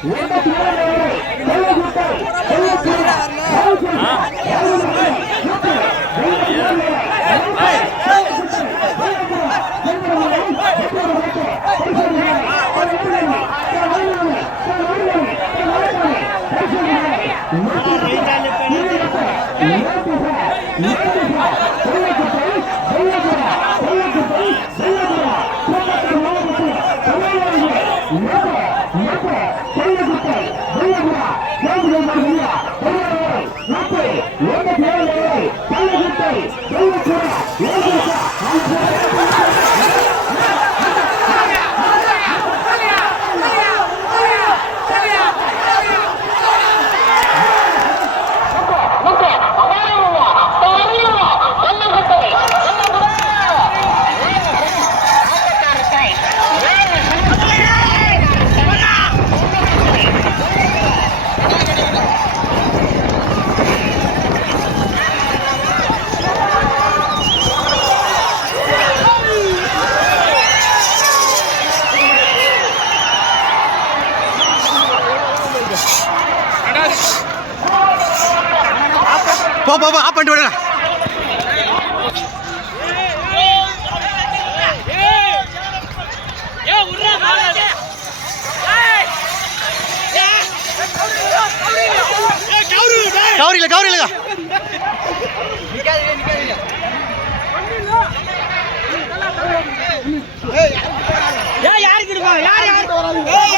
Yeah. 对了隆重下场欢迎光临 போ போ போ ஆஃப் பண்ணிட்டு விடுங்க கௌரி இல்லை கௌரி இல்லைங்க யாருக்கு யாரு யாரு?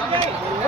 Okay.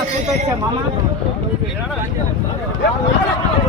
ಅಪೋತಕ್ಕೆ মামಾ ಓಡಾಡೋಣ